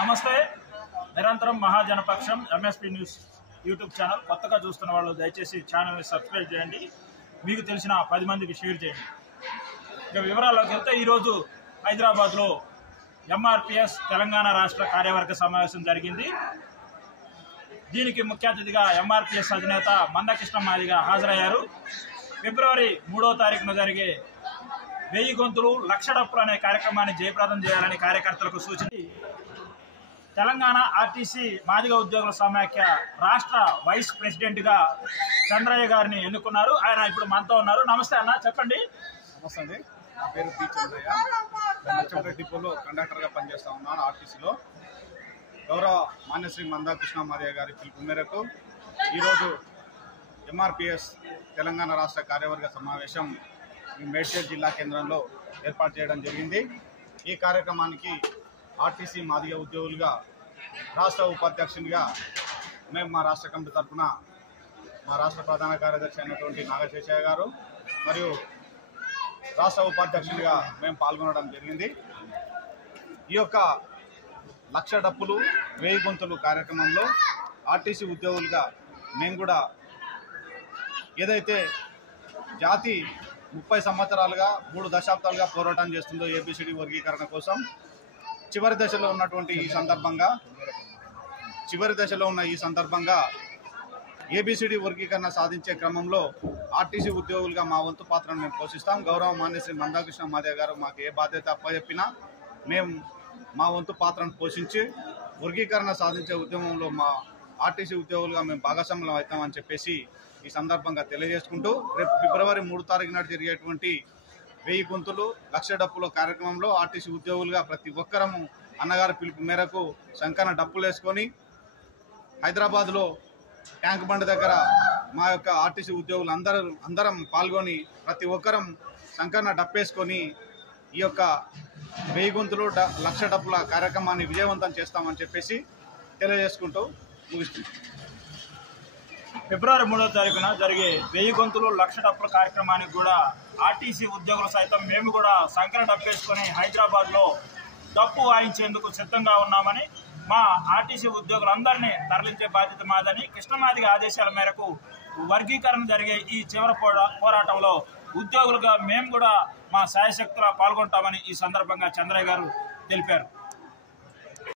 నమస్తే. నిరంతరం మహాజనపక్షం MSP news YouTube channel కొత్తగా చూస్తున్న వాళ్ళు దయచేసి ఛానల్ని సబ్స్క్రైబ్ చేయండి. మీకు తెలిసిన 10 మందికి షేర్ చేయండి. ఇక వివరాల్లోకి వెళ్తే ఈరోజు హైదరాబాద్లో ఎంఆర్పిఎస్ తెలంగాణ రాష్ట్ర కార్యవర్గ సమావేశం జరిగింది. దీనికి ముఖ్య అతిథిగా ఎంఆర్పిఎస్ అధినేత మందకృష్ణ మాదిగ హాజరయ్యారు. ఫిబ్రవరి 3వ తారీఖున జరిగే 1000 గొంతులు లక్ష డప్పులు అనే కార్యక్రమాన్ని జయప్రదం చేయాలని కార్యకర్తలకు సూచించి తెలంగాణ ఆర్టీసీ మాదిగ ఉద్యోగుల సమాఖ్య రాష్ట్ర వైస్ ప్రెసిడెంట్గా చంద్రయ్య గారిని ఎన్నుకున్నారు. ఆయన ఇప్పుడు మనతో ఉన్నారు. నమస్తే అన్న, చెప్పండి. నమస్తే అండి, నా పేరు పి చంద్రయ్య. లచ్చంపేట డిపోలో కండక్టర్గా పనిచేస్తూ ఉన్నాను ఆర్టీసీలో. గౌరవ మాన్యశ్రీ మందకృష్ణ మాదిగ గారి పిలుపు మేరకు ఈరోజు ఎంఆర్పిఎస్ తెలంగాణ రాష్ట్ర కార్యవర్గ సమావేశం మేడ్చల్ జిల్లా కేంద్రంలో ఏర్పాటు చేయడం జరిగింది. ఈ కార్యక్రమానికి ఆర్టీసీ మాదిగ ఉద్యోగులుగా రాష్ట్ర ఉపాధ్యక్షునిగా మేము మా రాష్ట్ర కమిటీ తరఫున మా రాష్ట్ర ప్రధాన కార్యదర్శి అయినటువంటి నాగశేషయ్య గారు మరియు రాష్ట్ర ఉపాధ్యక్షునిగా మేము పాల్గొనడం జరిగింది. ఈ యొక్క లక్ష డప్పులు 1000 గొంతులు కార్యక్రమంలో ఆర్టీసీ ఉద్యోగులుగా మేము కూడా ఏదైతే జాతి 30 సంవత్సరాలుగా 3 దశాబ్దాలుగా పోరాటం చేస్తుందో ఏబిసిడి వర్గీకరణ కోసం చివరి దశలో ఉన్న ఈ సందర్భంగా ఏబిసిడి వర్గీకరణ సాధించే క్రమంలో ఆర్టీసీ ఉద్యోగులుగా మా వంతు పాత్రను మేము పోషిస్తాం. గౌరవ మాన్యశ్రీ మందకృష్ణ మాదిగ గారు మాకు ఏ బాధ్యత అప్పచెప్పినా మేము మా వంతు పాత్రను పోషించి వర్గీకరణ సాధించే ఉద్యమంలో మా ఆర్టీసీ ఉద్యోగులుగా మేము భాగస్వాములం అవుతామని చెప్పేసి ఈ సందర్భంగా తెలియజేసుకుంటూ రేపు ఫిబ్రవరి 3వ తారీఖు నాడు జరిగేటువంటి 1000 గొంతులు లక్ష డప్పుల కార్యక్రమంలో ఆర్టీసీ ఉద్యోగులుగా ప్రతి ఒక్కరము అన్నగారి పిలుపు మేరకు శంకన డప్పులు వేసుకొని హైదరాబాద్లో ట్యాంక్ బండ్ దగ్గర మా యొక్క ఆర్టీసీ ఉద్యోగులు అందరం పాల్గొని ప్రతి ఒక్కరం శంకన డప్పేసుకొని ఈ యొక్క 1000 గొంతులు లక్ష డప్పుల కార్యక్రమాన్ని విజయవంతం చేస్తామని చెప్పేసి తెలియజేసుకుంటూ ముగిస్తుంది. ఫిబ్రవరి 3వ తారీఖున జరిగే 1000 గొంతులు లక్ష డప్పుల కార్యక్రమానికి కూడా ఆర్టీసీ ఉద్యోగులు సైతం మేము కూడా సంకన డప్పేసుకొని హైదరాబాద్లో డప్పు వాయించేందుకు సిద్ధంగా ఉన్నామని, మా ఆర్టీసీ ఉద్యోగులందరినీ తరలించే బాధ్యత మాదని, కృష్ణమాదిగ ఆదేశాల మేరకు వర్గీకరణ జరిగే ఈ చివరి పోరాటంలో ఉద్యోగులుగా మేము కూడా మా శాయశక్తులా పాల్గొంటామని ఈ సందర్భంగా చంద్రయ్య గారు తెలిపారు.